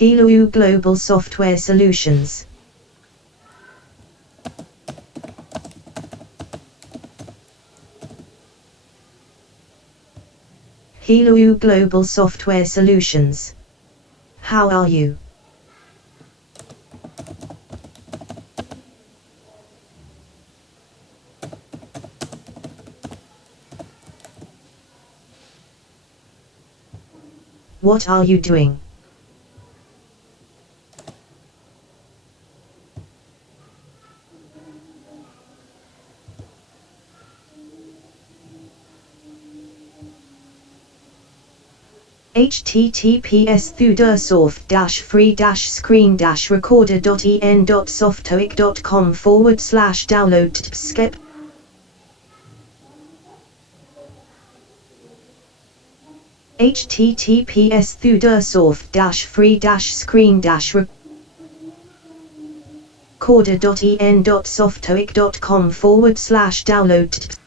Hello Global Software Solutions. Hello Global Software Solutions. How are you? What are you doing? https://free-screen-recorder.en.softoic.com/download https://free-screen-recorder.en.softoic.com/download